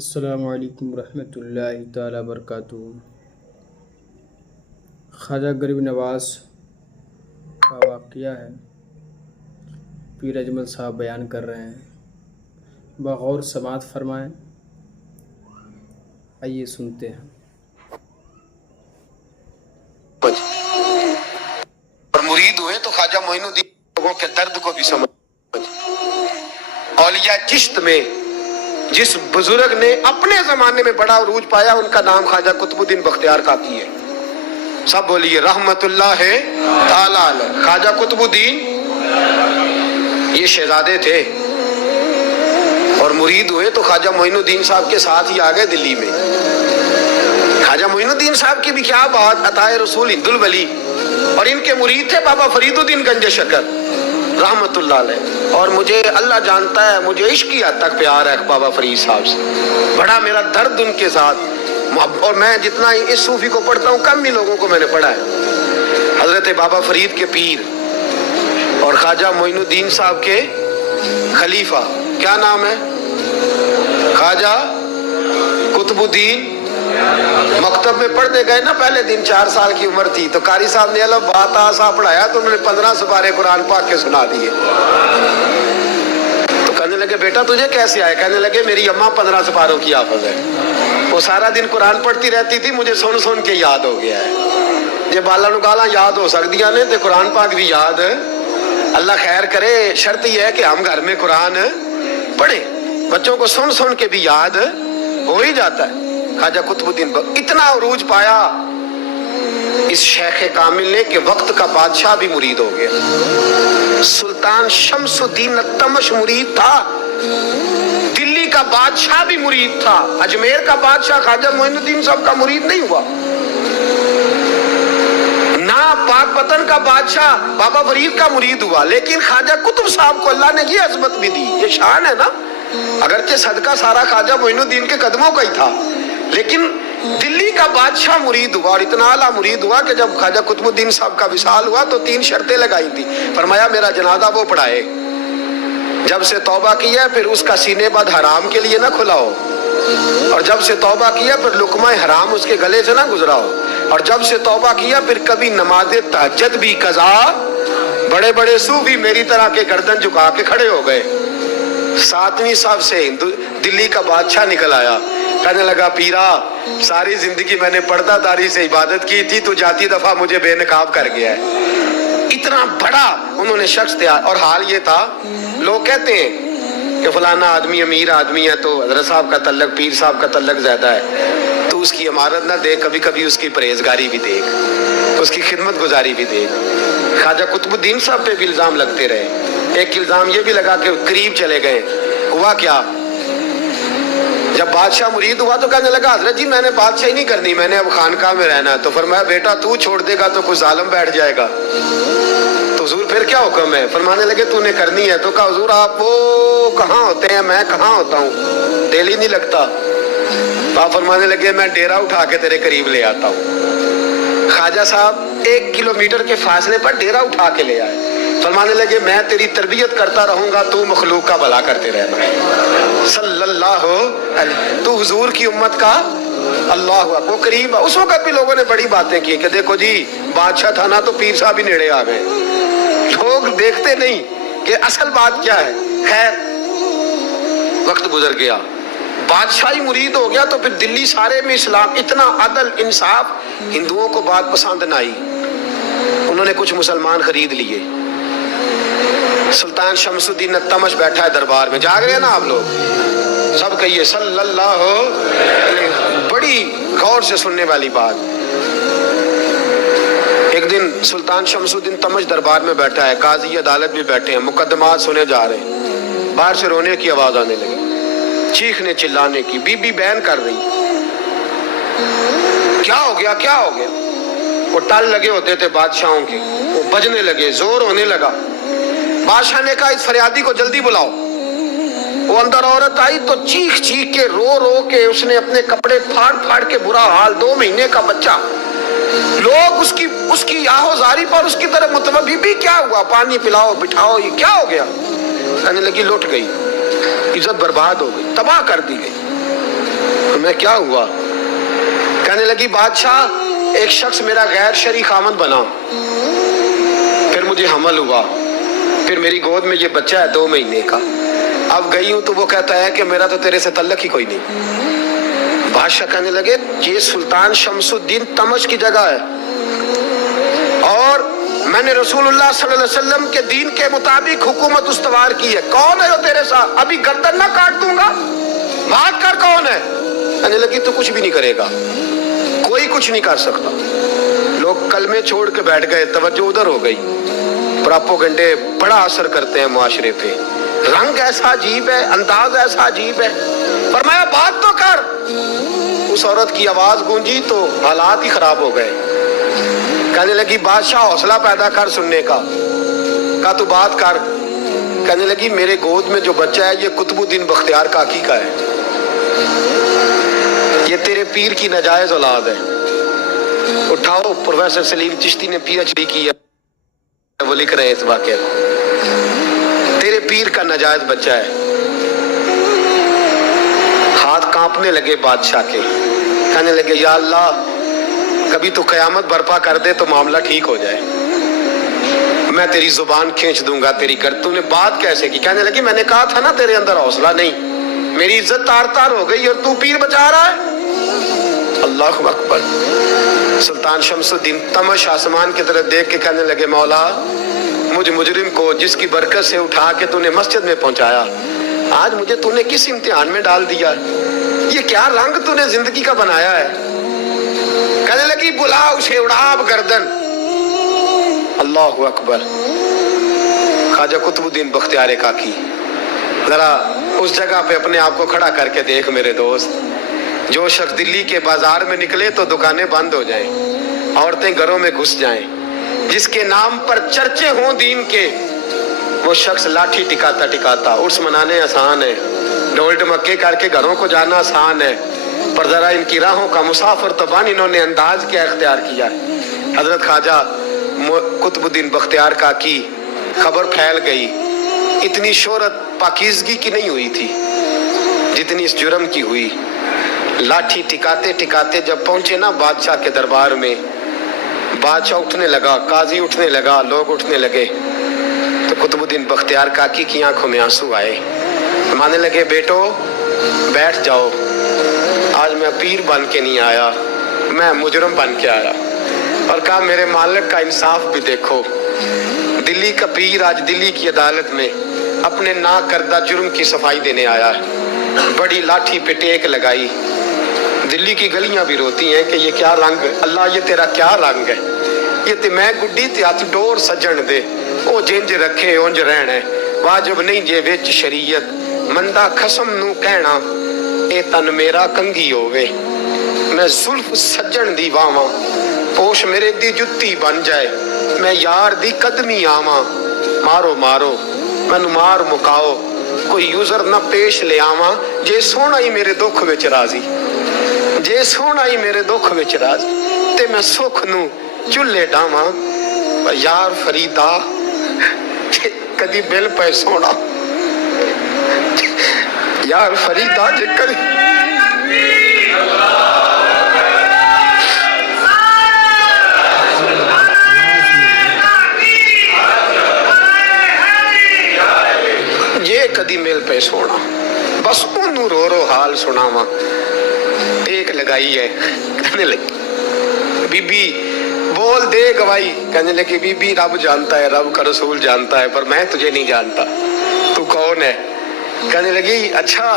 السلام علیکم ورحمۃ اللہ تعالیٰ وبرکاتہ۔ خواجہ غریب نواز کا واقعہ ہے، پیر اجمل صاحب بیان کر رہے ہیں، بغور سماعت فرمائیں۔ آئیے سنتے ہیں۔ اور مرید ہوئے تو خواجہ معین الدین لوگوں کے درد کو بھی سمجھ۔ اولیاء چشت میں جس بزرگ نے اپنے زمانے میں بڑا عروج پایا، ان کا نام خواجہ قطب الدین بختیار کاکی ہے۔ سب بولیے رحمت اللہ تعالی علیہ۔ خواجہ قطب الدین یہ شہزادے تھے اور مرید ہوئے تو خواجہ معین الدین صاحب کے ساتھ ہی آ گئے دلی میں۔ خواجہ معین الدین صاحب کی بھی کیا بات، عطائے رسول ہند الولی، اور ان کے مرید تھے بابا فرید الدین گنج شکر رحمت اللہ علیہ۔ اور مجھے اللہ جانتا ہے، مجھے عشق کی حد تک پیار ہے بابا فرید صاحب سے، بڑا میرا درد ان کے ساتھ، اور میں جتنا اس صوفی کو پڑھتا ہوں کم ہی لوگوں کو میں نے پڑھا ہے۔ حضرت بابا فرید کے پیر اور خواجہ معین الدین صاحب کے خلیفہ، کیا نام ہے؟ خواجہ قطب الدین۔ مکتب میں پڑھنے گئے نا، پہلے دن 4 سال کی عمر تھی تو قاری صاحب نے الف با تا سا پڑھایا تو انہوں نے 15 سپارے قرآن پاک کے سنا دیے۔ تو کہنے لگے بیٹا تجھے کیسے آئے؟ کہنے لگے میری اماں 15 سپاروں کی حافظ ہے، وہ سارا دن قرآن پڑھتی رہتی تھی، مجھے سن سن کے یاد ہو گیا ہے۔ یہ بالا نگالا یاد ہو سکدیاں نے تے قرآن پاک بھی یاد، اللہ خیر کرے۔ شرط یہ ہے کہ ہم گھر میں قرآن پڑھیں، بچوں کو سن سن کے بھی یاد ہو ہی جاتا ہے۔ خواجہ قطب الدین اتنا عروج پایا اس شیخ کامل نے کہ وقت کا بادشاہ بھی مرید ہو گیا۔ سلطان شمس الدین التمش مرید تھا، دلی کا بادشاہ بھی مرید تھا، اجمیر کا بادشاہ خواجہ معین الدین صاحب کا مرید نہیں ہوا، نہ پاک پتن کا بادشاہ بابا فرید کا مرید ہوا، لیکن خواجہ قطب صاحب کو اللہ نے یہ عظمت بھی دی۔ یہ شان ہے نا، اگرچہ صدقہ سارا خواجہ معین الدین کے قدموں کا ہی تھا، لیکن دلی کا بادشاہ مرید ہوا، اور اتنا اعلیٰ مرید ہوا کہ جب خواجہ قطب الدین صاحب کا وصال ہوا تو 3 شرطیں لگائی تھی۔ فرمایا میرا جنازہ وہ پڑھائے، جب سے توبہ کیا پھر اس کا سینے بد حرام کے لیے نہ کھلا ہو، اور جب سے توبہ کیا پھر لقمہ حرام اس کے گلے سے نہ گزرا ہو، اور جب سے توبہ کیا پھر کبھی نماز تہجد بھی قضا۔ بڑے بڑے صوفی میری طرح کے گردن جھکا کے کھڑے ہو گئے۔ 7ویں صف سے دلی کا بادشاہ نکل آیا، کہنے لگا پیرا ساری زندگی میں نے پردہ داری سے عبادت کی تھی، تو جاتی دفعہ مجھے بے نقاب کر گیا ہے۔ اتنا بڑا انہوں نے شخص تھا، اور حال یہ تھا لوگ کہتے ہیں کہ فلانا آدمی امیر آدمی ہے تو حضرت صاحب کا تعلق، پیر صاحب کا تعلق زیادہ ہے، تو اس کی عمارت نہ دیکھ، کبھی کبھی اس کی پرہیزگاری بھی دیکھ، اس کی خدمت گزاری بھی دیکھ۔ خواجہ قطب الدین صاحب پہ بھی الزام لگتے رہے۔ ایک الزام یہ بھی لگا کہ قریب چلے گئے۔ ہوا کیا، جب بادشاہ مرید ہوا تو کہنے لگا حضرت جی میں نے بادشاہی نہیں کرنی، میں نے اب خانقاہ میں رہنا ہے۔ تو فرمایا بیٹا تو چھوڑ دے گا تو کوئی ظالم بیٹھ جائے گا، تو حضور پھر کیا حکم ہے؟ فرمانے لگے تو نے کرنی ہے۔ تو کہا حضور آپ وہ کہاں ہوتے ہیں، میں کہاں ہوتا ہوں، دل ہی نہیں لگتا۔ آپ فرمانے لگے میں ڈیرا اٹھا کے تیرے قریب لے آتا ہوں۔ خواجہ صاحب 1 کلومیٹر کے فاصلے پر ڈیرا اٹھا کے لے آئے۔ فرمانے لگے میں تیری تربیت کرتا رہوں گا، تو مخلوق کا بھلا کرتے رہنا صلی اللہ علیہ، تو حضور کی امت کا اللہ وہ قریب۔ اس وقت بھی لوگوں نے بڑی باتیں کی کہ دیکھو جی بادشاہ تھا نا تو پیر صاحب ہی نیڑے آ گئے، لوگ دیکھتے نہیں کہ اصل بات کیا ہے۔ خیر وقت گزر گیا، بادشاہی مرید ہو گیا، تو پھر دلی سارے میں اسلام، اتنا عدل انصاف، ہندوؤں کو بات پسند نہ آئی، انہوں نے کچھ مسلمان خرید لیے۔ سلطان شمس الدین التمش بیٹھا ہے دربار میں، جاگ رہے ہیں نا آپ لوگ، سب کہیے صلی اللہ علیہ۔ بڑی غور سے سننے والی بات، ایک دن سلطان شمس الدین تمش دربار میں بیٹھا ہے، قاضی عدالت بھی بیٹھے ہیں، مقدمات سنے جا رہے ہیں، باہر سے رونے کی آواز آنے لگی، چیخنے چلانے کی، بی بی بیان کر رہی، کیا ہو گیا کیا ہو گیا؟ وہ ٹال لگے ہوتے تھے بادشاہوں کے، وہ بجنے لگے، زور ہونے لگا۔ بادشاہ نے کہا اس فریادی کو جلدی بلاؤ۔ وہ اندر عورت آئی تو چیخ چیخ کے رو رو کے اس نے اپنے کپڑے پھاڑ پھاڑ کے، برا حال، 2 مہینے کا بچہ، لوگ اس کی آہو زاری پر اس کی طرف متوجہ، بھی کیا ہوا، پانی پلاؤ بٹھاؤ، یہ کیا ہو گیا؟ کہنے لگی لٹ گئی، عزت برباد ہو گئی، تباہ کر دی گئی۔ मैं क्या हुआ? कहने लगी बादशाह एक शख्स मेरा गैर शरई खामद बना, फिर मुझे हमल हुआ, फिर मेरी गोद में ये बच्चा है 2 महीने का। अब गई हूं तो वो कहता है कि मेरा तो तेरे से तल्लक ही कोई नहीं। बादशाह कहने लगे ये सुल्तान शमसुद्दीन तमश की जगह है और मैंने रसूलुल्लाह सल्लल्लाहु अलैहि वसल्लम के दीन के मुताबिक हुकूमत उस्तवार की है। कौन है वो तेरे साथ? अभी गर्दन ना काट दूंगा, बात कर कौन है? कहने लगी तू कुछ भी नहीं करेगा, कोई कुछ नहीं कर सकता। लोग कलमे छोड़ के बैठ गए, तवज्जो उधर हो गई। प्रोपेगेंडे बड़ा असर करते हैं मुआशरे पे। रंग ऐसा अजीब है, अंदाज ऐसा अजीब है, फरमाया बात तो कर। उस औरत की आवाज गूंजी तो हालात ही खराब हो गए। कहने लगी बादशाह हौसला पैदा कर सुनने का। कहा तू बात कर। कहने लगी मेरे गोद में जो बच्चा है ये कुतुबुद्दीन बख्तियार काकी का है, ये तेरे पीर की नाजायज औलाद है। उठाओ, प्रोफेसर सलीम चिश्ती ने PhD की है, वो लिख रहे हैं इस वाक़े को। तेरे पीर का नाजायज बच्चा है। हाथ कांपने लगे बादशाह के। कहने लगे या अल्लाह कभी तो कयामत बर्पा कर दे तो मामला ठीक हो जाए, मैं तेरी जुबान खींच दूंगा तेरी कर। तूने बात कैसे की? कहने लगी मैंने कहा था ना तेरे अंदर हौसला नहीं, मेरी इज्जत तार तार हो गई और तू पीर बचा रहा है। अल्लाह अकबर। सुल्तान शमसुद्दीन तमश आसमान की तरफ देख के कहने लगे मौला मुझ मुजरिम को जिसकी बरकत से उठा के तूने मस्जिद में पहुंचाया, आज मुझे तूने किस इम्तिहान में डाल दिया? ये क्या रंग तूने जिंदगी का बनाया है? कहने लगी बुला उसे, उड़ाब गर्दन। अल्लाह अकबर। ख्वाजा कुतुबुद्दीन बख्तियार काकी, जरा उस जगह पे अपने आप को खड़ा करके देख मेरे दोस्त। जो शख्स दिल्ली के बाजार में निकले तो दुकानें बंद हो जाएं, औरतें घरों में घुस जाएं, जिसके नाम पर चर्चे हों दीन के, वो शख्स लाठी टिकाता टिकाता उर्स मनाने आसान है, ढोल ढमक्के करके घरों को जाना आसान है, पर जरा इनकी राहों का मुसाफिर तबान इन्होंने अंदाज क्या इख्तियार किया। हजरत ख्वाजा कुतुबुद्दीन बख्तियार काकी खबर फैल गई। इतनी शोहरत पाकीज़गी की नहीं हुई थी जितनी इस जुर्म की हुई। लाठी टिकाते टिकाते जब पहुंचे ना बादशाह के दरबार में, बादशाह उठने लगा, काजी उठने लगा, लोग उठने लगे, तो कुतुबुद्दीन बख्तियार काकी की आंखों में आंसू आए। मानने लगे बेटो बैठ जाओ, आज मैं पीर बन के नहीं आया, मैं मुजरम बन के आया। और कहा मेरे मालिक का इंसाफ भी देखो, दिल्ली का पीर आज दिल्ली की अदालत में अपने ना करदा जुर्म की सफाई देने आया है। बड़ी लाठी पे टेक लगाई। दिल्ली की गलियां भी रोती हैं कि ये क्या रंग, अल्लाह ये तेरा क्या रंग है? ये ते मैं गुड्डी ते हथ डोर सजन दे, ओ जिंज रखे उंज रहना है, वाजिब नहीं जे विच शरीयत, मंदा खसम नू कहना ए तन मेरा कंगी होवे। मैं जुल्फ सजन दी वावां, पोश मेरे दी जुत्ती बन जाए, मैं यार दी कदमी आवां, मारो मारो मैनू मार मुकाओ, कोई यूजर ना पेश ले आवां, जे सोना ही मेरे दुख विच राजी, जे सोना ही मेरे दुख विच राजी, ते मैं सुख नू चुल्ले डावां, यार फरीदा कदी बिल पे सोना, यार फरीदा जे कदी ये कदी मिल पे सोना, बस ओनू रो रो हाल सुनावा। एक लगाई है, कहने लगी बीबी बोल दे गवाही। कहने लगी बीबी रब जानता है, रब का रसूल जानता है, पर मैं तुझे नहीं जानता, तू कौन है? कहने लगी अच्छा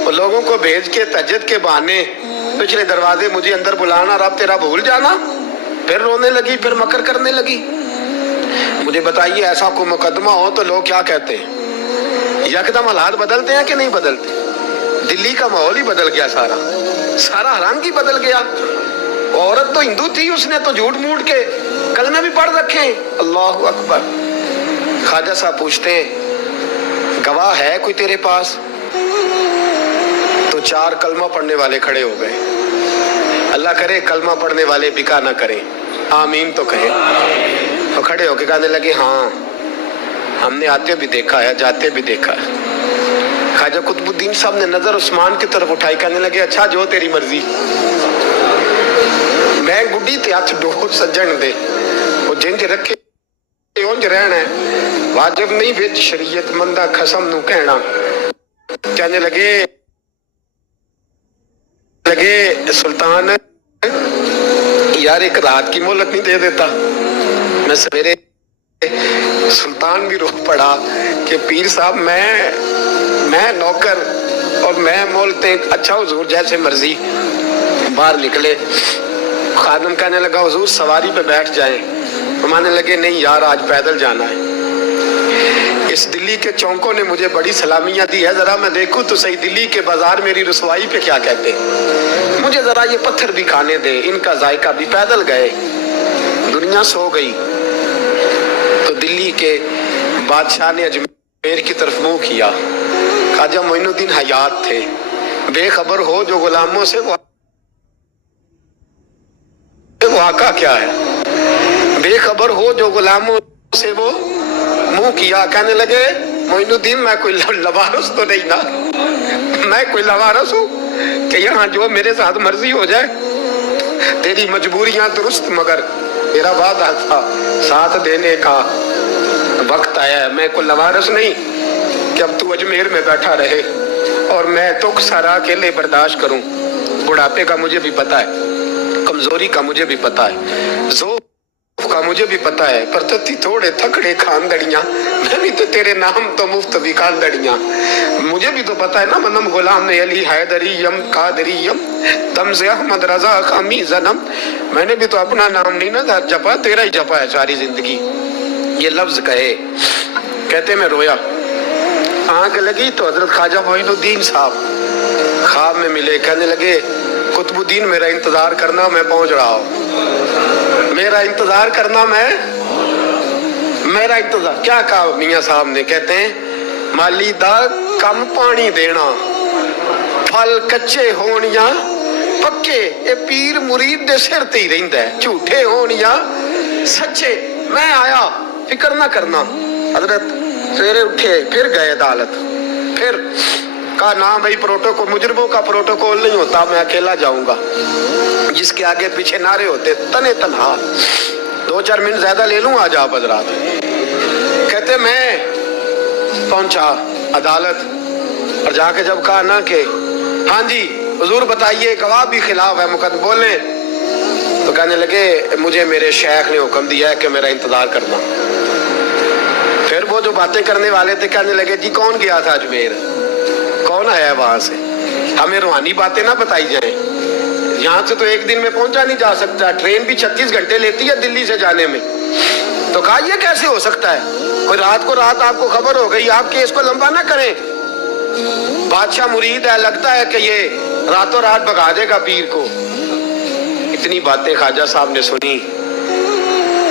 वो लोगों को भेज के तहज्जुद के बहाने पिछले दरवाजे मुझे अंदर बुलाना, रब तेरा भूल जाना। फिर रोने लगी, फिर मकर करने लगी। मुझे बताइए ऐसा कोई मुकदमा हो तो लोग क्या कहते हैं? यकदम हालात बदलते हैं कि नहीं बदलते? दिल्ली का माहौल ही बदल गया, सारा सारा रंग ही बदल गया। औरत तो हिंदू थी, उसने तो झूठ मूठ के कलमे भी पढ़ रखे। अल्लाह अकबर। ख्वाजा साहब पूछते हैं गवाह है कोई तेरे पास? तो 4 कलमा पढ़ने वाले खड़े हो गए। अल्लाह करे कलमा पढ़ने वाले बिका ना करें, आमीन तो कहें। तो खड़े होके कहने लगे हाँ हमने आते भी देखा है, जाते भी देखा है। ख्वाजा कुतुबुद्दीन साहब ने नजर उस्मान की तरफ उठाई, कहने लगे अच्छा जो तेरी मर्जी, मैं गुड्डी ते हथ डोर सज्जन दे, वो जिंज रखे उंज रहना है, वाजिब नहीं विच शरीयत मंदा खसम नू कहना। कहने लगे सुल्तान यार एक रात की मोहलत नहीं दे देता। मैं सवेरे सुल्तान भी रो पड़ा कि पीर साहब मैं नौकर और मैं मोलते, अच्छा हुजूर जैसे मर्जी। बाहर निकले, खादम कहने लगा हुजूर सवारी पे बैठ जाए, मानने लगे नहीं यार आज पैदल जाना है। इस दिल्ली के चौंकों ने मुझे बड़ी सलामियां दी है, जरा मैं देखूं तो सही दिल्ली के बाजार मेरी रसवाई पे क्या कहते हैं, मुझे जरा ये पत्थर भी खाने दे, इनका जायका भी। पैदल गए, दुनिया सो गई तो दिल्ली के बादशाह ने अजमेर की तरफ मुंह किया। ख्वाजा मोइनुद्दीन हयात थे, बेखबर हो जो गुलामों से वो आका क्या है, बेखबर हो जो गुलामों से वो मुंह किया। कहने लगे मोइनुद्दीन मैं कोई लवारस तो नहीं ना, मैं कोई लवारस हूँ कि यहाँ जो मेरे साथ मर्जी हो जाए, तेरी मजबूरियां दुरुस्त मगर तेरा वादा था साथ देने का वक्त आया है। मैं कोई लवारस नहीं कि अब तू अजमेर में बैठा रहे और मैं तो सारा अकेले बर्दाश्त करूं। बुढ़ापे का मुझे भी पता है, कमजोरी का मुझे भी पता है, ज़ौफ़ का मुझे भी पता है, पर तत्ती थोड़े थकड़े खानदड़ियां, मैं भी तो तेरे नाम तो मुफ्त भी खानदड़ियां। मुझे भी तो पता है ना, मनम गुलाम ने अली हैदरी यम कादरी यम तम से अहमद रजा खामी जन्म। मैंने भी तो अपना नाम नहीं ना जपा, तेरा ही जपा है सारी जिंदगी। ये लफ्ज कहे, कहते मैं रोया, आंख लगी तो हजरत ख्वाजा मोइनुद्दीन साहब ख्वाब में मिले। कहने लगे कुतुबुद्दीन मेरा इंतजार करना, मैं पहुंच रहा हूं, मेरा इंतजार करना, मेरा इंतजार। क्या कहा मियां साहब ने, कहते हैं माली दा कम पानी देना, फल कच्चे होण या पक्के, ये पीर मुरीद दे सिर ते ही रहिंदा है, झूठे होण या सच्चे। मैं आया, फिक्र ना करना। हजरत सवेरे उठे, फिर गए अदालत, फिर कहा ना भाई प्रोटोकॉल, मुजरिमों का प्रोटोकॉल नहीं होता, मैं अकेला जाऊंगा। जिसके आगे पीछे नारे होते तने तनहा। 2-4 मिनट ज्यादा ले लूं आज आप हजरात। कहते मैं पहुंचा अदालत और जाके जब कहा ना कि हाँ जी हुजूर बताइए, गवाह भी खिलाफ है, मुकदमा बोले, तो कहने लगे मुझे मेरे शेख ने हुक्म दिया है कि मेरा इंतजार करना। फिर वो जो बातें करने वाले थे कहने लगे जी कौन गया था अजमेर, कौन आया वहां से, हमें रूहानी बातें ना बताई जाए, यहाँ से तो एक दिन में पहुंचा नहीं जा सकता, ट्रेन भी 36 घंटे लेती है दिल्ली से जाने में। तो कहा ये कैसे हो सकता है, कोई रात को रात आपको खबर हो गई, आप केस को लंबा ना करें, बादशाह मुरीद है, लगता है कि ये रातों रात भगा देगा पीर को। इतनी बातें ख्वाजा साहब ने सुनी।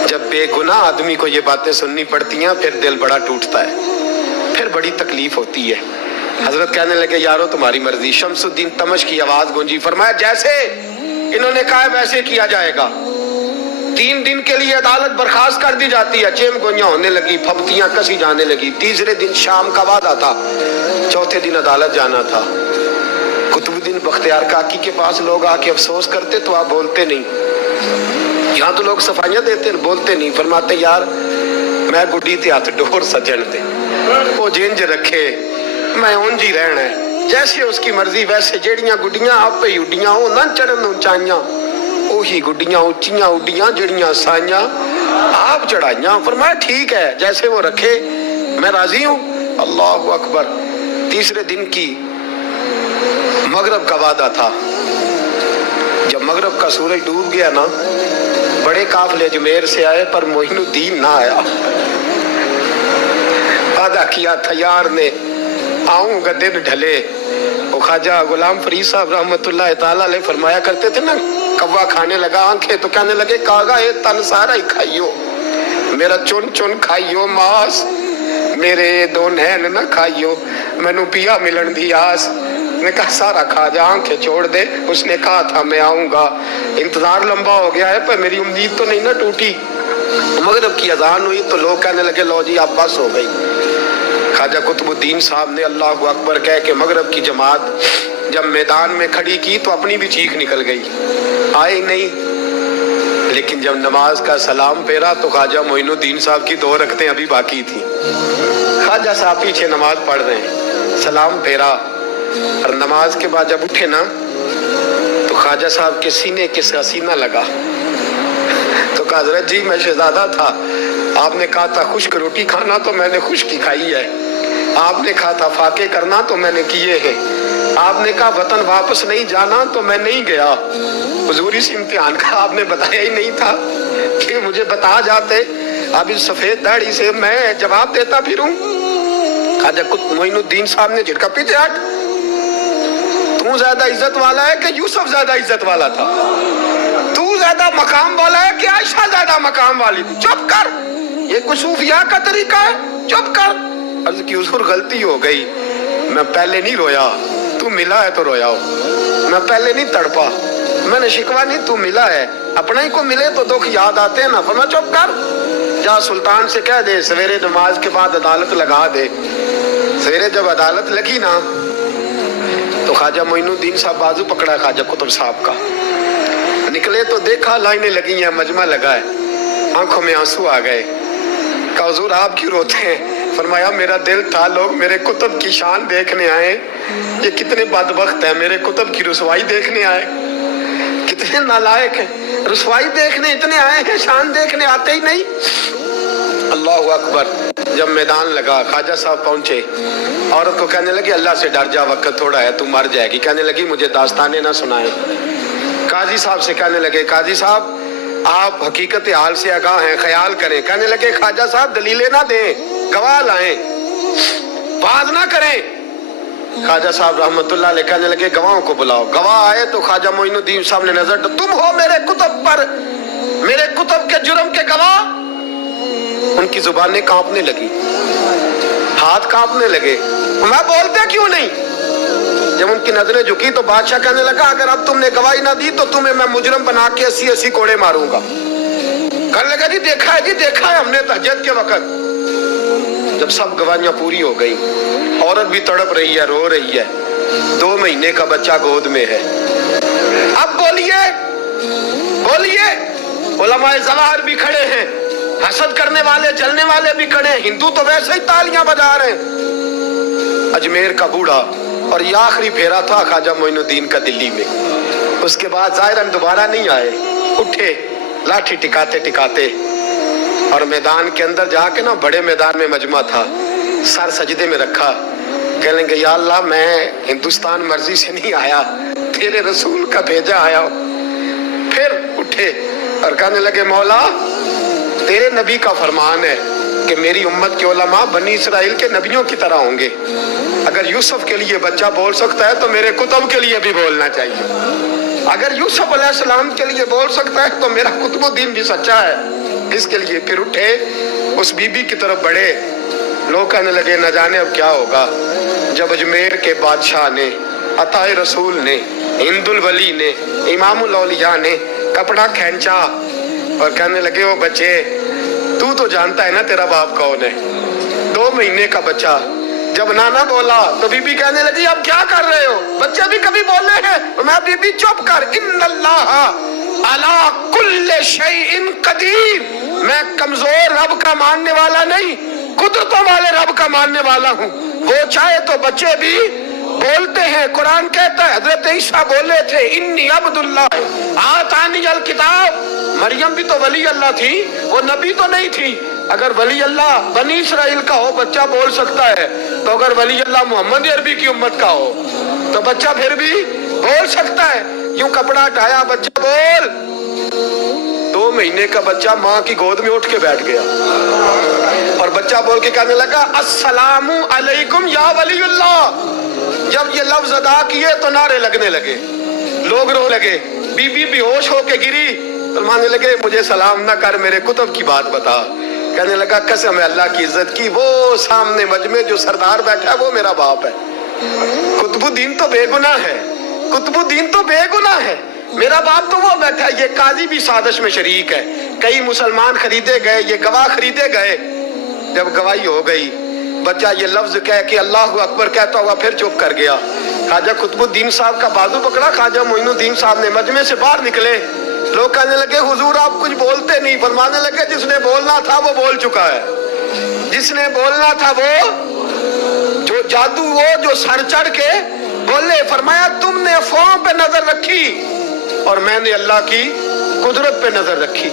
जब बेगुनाह आदमी को ये बातें सुननी पड़ती हैं फिर दिल बड़ा टूटता है, फिर बड़ी तकलीफ होती है। हजरत कहने लगे यारो तुम्हारी मर्जी। शमसुद्दीन तमश की आवाज गूंजी, फरमाया जैसे इन्होंने कहा वैसे किया जाएगा। 3 दिन के लिए अदालत बर्खास्त कर दी जाती है। चेम गोइयां होने लगी, फबतियां कसी जाने लगी। तीसरे दिन शाम का वादा था, चौथे दिन अदालत जाना था। कुतुबुद्दीन बख्तियार काकी के पास लोग आके अफसोस करते तो आप बोलते नहीं, यहाँ तो लोग सफाइयां देते बोलते नहीं। फरमाते यार मैं गुड्डी ते हथ डोर सजन ते वो जिंज रखे, मैं उंज ही रहना है, जैसे उसकी मर्जी वैसे। जेड़ियां गुड्डियां आप ही उड्डियां हो ना चढ़न उचाइयां, ओही गुड्डियां उच्चियां उड्डियां जड़ियां साइयां आप चढ़ाइयां। फरमाया ठीक है, जैसे वो रखे मैं राजी हूं। अल्लाह अकबर। तीसरे दिन की मगरब का वादा था। जब मगरब का सूरज डूब गया ना, बड़े काफले अजमेर से आए पर मोइनुद्दीन ना आया। वादा किया था यार ने, आऊंगा दिन ढले। वो ख्वाजा गुलाम फरीद साहब रहमतुल्लाह ताला अलैह फरमाया करते थे ना, कौवा खाने लगा आंखें तो कहने लगे कागा ये तन सारा ही खाइयो, मेरा चुन चुन खाइयो मास, मेरे 2 नैन ना खाइयो, मैनू पिया मिलन दी आस। ने कहा सारा खा जा, आंखें छोड़ दे। उसने कहा था मैं आऊंगा, इंतजार लंबा हो गया है पर मेरी उम्मीद तो नहीं ना टूटी। मगरिब की अजान हुई तो लोग कहने लगे लो जी अब बस हो गई। ख्वाजा कुतुबुद्दीन साहब ने अल्लाह अकबर कह के मगरब की जमात जब मैदान में खड़ी की तो अपनी भी चीख निकल गई, आए नहीं। लेकिन जब नमाज का सलाम फेरा तो ख्वाजा मोइनुद्दीन साहब की 2 रकतें अभी बाकी थी। ख्वाजा साहब पीछे नमाज पढ़ रहे हैं, सलाम फेरा और नमाज के बाद जब उठे ना तो ख्वाजा साहब के सीने के सीना लगा। तो कहा हजरत जी मैं शहजादा था, आपने कहा था खुश्क रोटी खाना तो मैंने खुश्क ही खाई है, आपने कहा था फाके करना तो मैंने किए हैं, आपने कहा वतन वापस नहीं जाना तो मैं नहीं गया। हुजूर इस इम्तिहान का आपने बताया ही नहीं था कि मुझे बता जाते, अब इस सफेद दाढ़ी से मैं जवाब देता फिरूं। ख्वाजा मोइनुद्दीन साहब ने झटका, पीछे हट, तू ज्यादा इज्जत वाला है कि यूसुफ ज्यादा इज्जत वाला था? तू ज्यादा मकाम वाला है कि आयशा ज्यादा मकाम वाली थी? चुप कर, ये कुछ सूफिया का तरीका है, चुप कर। अर्ज की हुजूर गलती हो गई, मैं पहले नहीं रोया, तू मिला है तो रोया हो, मैं पहले नहीं तड़पा, मैंने शिकवा नहीं, तू मिला है, अपना ही को मिले तो दुख याद आते हैं ना। फरमा चुप कर, जा सुल्तान से कह दे सवेरे नमाज के बाद अदालत लगा दे। सवेरे जब अदालत लगी ना तो ख्वाजा मोइनुद्दीन साहब बाजू पकड़ा ख्वाजा कुतुब साहब का, निकले तो देखा लाइनें लगी हैं, मजमा लगा है, आंखों में आंसू आ गए। कहा हुजूर आप क्यों रोते हैं? फरमाया मेरा दिल था लोग मेरे कुतुब की शान देखने आए, ये कितने बदबख्त हैं, मेरे कुतुब की रुसवाई देखने आए, कितने नालायक हैं, रुसवाई देखने इतने आए हैं, शान देखने आते ही नहीं। अल्लाह अकबर। जब मैदान लगा ख्वाजा साहब पहुंचे, औरत को कहने लगी अल्लाह से डर जा, वक्त थोड़ा है, तू मर जाएगी। कहने लगी मुझे दास्ताने ना सुनाए। काजी साहब से कहने लगे काजी साहब आप हकीकत हाल से आगाह हैं, ख्याल करें। कहने लगे ख्वाजा साहब दलीलें ना दें, गवाह लाएं, बात ना करें। ख्वाजा साहब रहमतुल्लाह अलैह कहने लगे गवाहों को बुलाओ। गवाह आए तो ख्वाजा मोइनुद्दीन साहब ने नजर, तुम हो मेरे कुतुब पर, मेरे कुतुब के जुर्म के गवाह। उनकी जुबानें कांपने लगी, हाथ कांपने लगे, मैं बोलते क्यों नहीं? जब उनकी नजरें झुकी तो बादशाह कहने लगा अगर अब तुमने गवाही ना दी तो तुम्हें मैं मुजरम बना के 80-80 कोड़े मारूंगा। कहने लगा जी देखा है, जी देखा है हमने तहज्जुद के वक्त। जब सब गवाहियां पूरी हो गई, औरत भी तड़प रही है, रो रही है, 2 महीने का बच्चा गोद में है। अब बोलिए बोलिए, उलमाए ज़वाहिर भी खड़े हैं, हसद करने वाले जलने वाले भी खड़े हैं, हिंदू तो वैसे ही तालियां बजा रहे हैं। अजमेर का बूढ़ा, और ये आखिरी फेरा था ख्वाजा मोइनुद्दीन का दिल्ली में। उसके बाद ज़ाहिरन दोबारा नहीं आए, उठे लाठी टिकाते टिकाते और मैदान के अंदर जाके ना, बड़े मैदान में मजमा था, सर सजदे में रखा, कहने लगे या अल्लाह मैं हिंदुस्तान मर्जी से नहीं आया, तेरे रसूल का भेजा आया। फिर उठे और कहने लगे मौला तेरे नबी का फरमान है कि मेरी उम्मत के उलमा बनी इसराइल के नबियों की तरह होंगे। अगर यूसुफ के लिए बच्चा बोल सकता है तो मेरे कुतुब के लिए भी बोलना चाहिए। अगर यूसुफ अलैहिस्सलाम के लिए बोल सकता है तो मेरा कुतुबुद्दीन भी सच्चा है। इसके लिए फिर उठे, उस बीबी की तरफ बढ़े। लोग कहने लगे न जाने अब क्या होगा। जब अजमेर के बादशाह ने, अताए रसूल ने, हिंदुल वली ने, इमामुल औलिया ने कपड़ा खींचा और कहने लगे वो बच्चे तू तो जानता है ना तेरा बाप कौन है, 2 महीने का बच्चा। जब नाना बोला तो बीबी कहने लगी अब क्या कर रहे हो, बच्चे भी कभी बोले हैं? तो मैं बीबी चुप कर, इन्नल्लाह अला कुल्ले शैइन कदीर, मैं कमजोर रब का मानने वाला नहीं, कुदरतों वाले रब का मानने वाला हूँ। वो चाहे तो बच्चे भी बोलते हैं। कुरान कहता है हजरत ईसा बोले थे इन्नी अब्दुल्लाह आतानी अल किताब। मरियम भी तो वली अल्लाह थी, वो नबी तो नहीं थी। अगर वली अल्लाह बनी इसराइल का हो बच्चा बोल सकता है, तो अगर वली अल्लाह मोहम्मद अरबी की उम्मत का हो तो बच्चा फिर भी बोल सकता है। यूं कपड़ा हटाया, बच्चा बोल। 2 महीने का बच्चा माँ की गोद में उठ के बैठ गया और बच्चा बोल के कहने लगा अस्सलामु अलैकुम या वलीउल्लाह। जब ये लफ्ज अदा किए तो नारे लगने लगे, लोग रो लगे। बीबी बेहोश होके गिरी तो मानने लगे मुझे सलाम ना कर, मेरे कुतुब की बात बता। कहने लगा कसम है अल्लाह की इज्जत की, वो सामने मजमे जो सरदार बैठा है वो मेरा बाप है। कुतुबुद्दीन तो बेगुनाह है, कुतुबुद्दीन तो बेगुनाह है, मेरा बाप तो वो बैठा है। ये काजी भी साजिश में शरीक है। कई मुसलमान खरीदे गए, ये गवाह खरीदे गए। जब गवाही हो गई बच्चा ये लफ्ज कह के अल्लाह अकबर कहता हुआ फिर चुप कर गया। ख्वाजा कुतुबुद्दीन साहब का बाजू पकड़ा, ख्वाजा मोइनुद्दीन साहब ने मजमे से बाहर निकले। लोग कहने लगे हुजूर आप कुछ बोलते नहीं। फरमाने लगे जिसने बोलना था वो बोल चुका है, जिसने बोलना था वो जो जादू वो जो सर चढ़ के बोले। फरमाया तुमने अफवाहों पे नजर रखी और मैंने अल्लाह की कुदरत पे नजर रखी।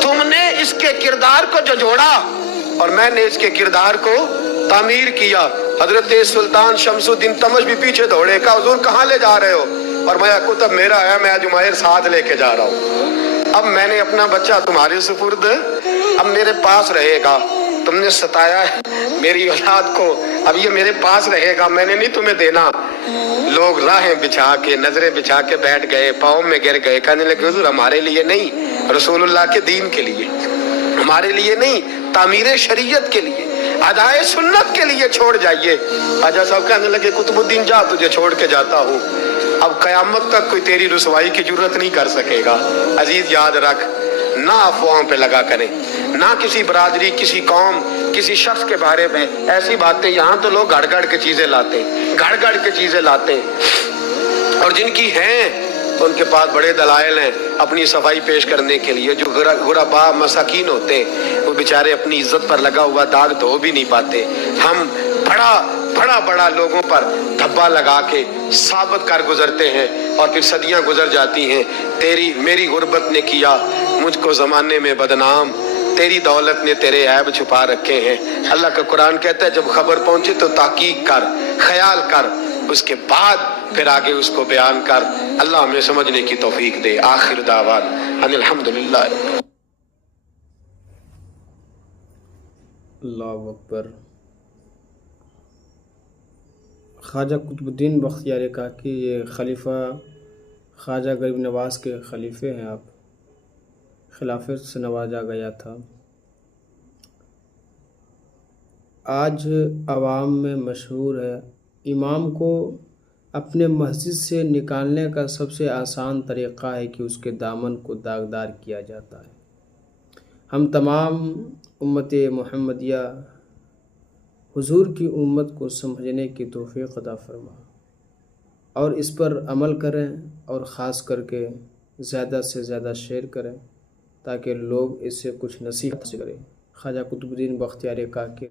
तुमने इसके किरदार को झंझोड़ा और मैंने इसके किरदार को तामीर किया। हजरत सुल्तान शमसुद्दीन तमश भी पीछे दौड़े, कहा हुजूर कहाँ ले जा रहे हो? और मैं कुतुब मेरा है, मैं जुमैर साथ लेके जा रहा हूँ। अब मैंने अपना बच्चा तुम्हारे सुपुर्द, अब मेरे पास रहेगा। तुमने सताया है मेरी औलाद को, अब ये मेरे पास रहेगा, मैंने नहीं तुम्हें देना। लोग राहें बिछा के नजरें बिछा के बैठ गए, पाँव में गिर गए, कहने लगे हुजूर हमारे लिए नहीं, रसूलुल्लाह के दीन के लिए, हमारे लिए नहीं, तामीर शरीयत के लिए, अदाए सुन्नत के लिए छोड़ जाइए। ख्वाजा साहब कहने लगे कुतुबुद्दीन जा, तुझे छोड़ के जाता हूँ, अब कयामत तक कोई तेरी रुसवाई की जरूरत नहीं कर सकेगा। अजीज याद रख, ना अफवाहों पे लगा करें, ना किसी बरादरी, किसी कौम, किसी शख्स के बारे में ऐसी बातें। यहाँ तो लोग गड़ के चीजें लाते, गड़ के चीजें लाते, और जिनकी हैं तो उनके पास बड़े दलाइल हैं अपनी सफाई पेश करने के लिए। जो गुरबा मसाकीन होते हैं वो बेचारे अपनी इज्जत पर लगा हुआ दाग धो भी नहीं पाते। हम बड़ा लोगों पर धब्बा लगा के साबित कर गुजरते हैं और फिर सदियां गुजर जाती हैं। तेरी मेरी गुर्बत ने किया मुझको जमाने में बदनाम, तेरी दौलत ने तेरे ऐब छुपा रखे हैं। अल्लाह का कुरान कहता है जब खबर पहुंचे तो ताकीक कर, ख्याल कर, उसके बाद फिर आगे उसको बयान कर। अल्लाह हमें समझने की तौफीक दे। आखिर दावान अनिल हम्दुलिल्लाह। अल्लाहु अकबर। ख्वाजा कुतुबुद्दीन बख्तियार काकी ये खलीफा ख्वाजा गरीब नवाज के खलीफे हैं। आप खिलाफत से नवाजा गया था। आज आवाम में मशहूर है, इमाम को अपने मस्जिद से निकालने का सबसे आसान तरीक़ा है कि उसके दामन को दागदार किया जाता है। हम तमाम उम्मत मुहम्मदिया हुजूर की उम्मत को समझने की तौफीक अता फरमा और इस पर अमल करें और ख़ास करके ज़्यादा से ज़्यादा शेयर करें ताकि लोग इससे कुछ नसीहत करें। ख्वाजा कुतुबुद्दीन बख्तियार काकी।